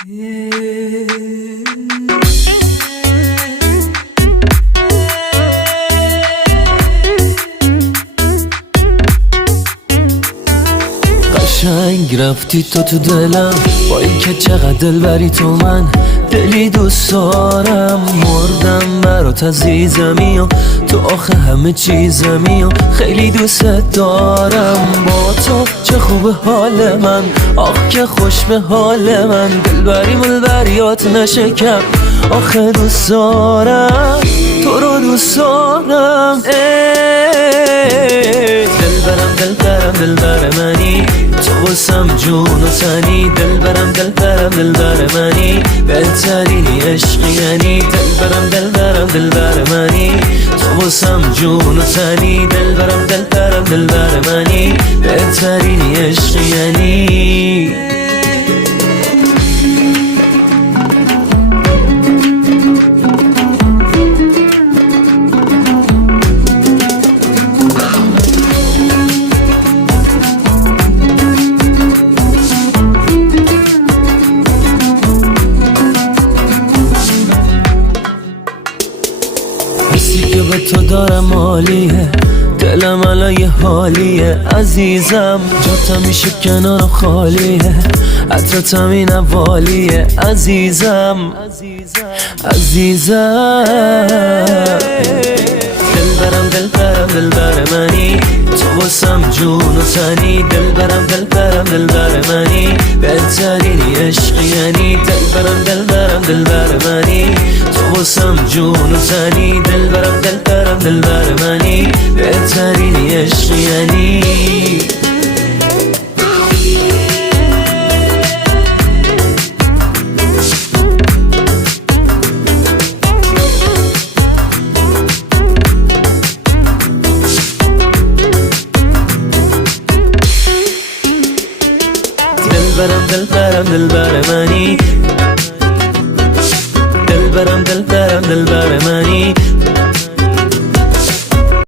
قشنگ رفتی تو دلم، با این که چقدر دل بری تو، من دلی دوست دارم. مردم برات عزیزمی و تو آخه همه چیزمی و خیلی دوست دارم. با تو چه خوب حال من، آخ که خوش به حال من. دلبری ملبریات نشکم، آخه دوست دارم تو رو دوست دارم. دلبرم دلبرم دلبر منی، تو واسم جون و تنی. دلبرم دلبرم دلبر منی، بهترینی عشقی یعنی. دلبرم دلبرم دلبر منی، تو واسم جون و تنی. دلبرم دلبرم دلبر منی، بهترینی عشقی یعنی. حسی که به تو دارم عالیه، دلم الان یه حالیه. عزیزم جات میشه کنارم خالیه، عطرتم این والیه. عزیزم دلبرم دلبرم دلبر منی، تو واسم جون و تنی. دلبرم دلبرم دلبر منی، بهترینی عشقی یعنی. دلبرم دلبرم دلبر منی، تو واسم جون و تنی. دلبرم دلبرم دلبر منی، بهترینی عشقی یعنی. دلبرم دلبرم دلبر منی، دلبرم دلبرم دلبر منی،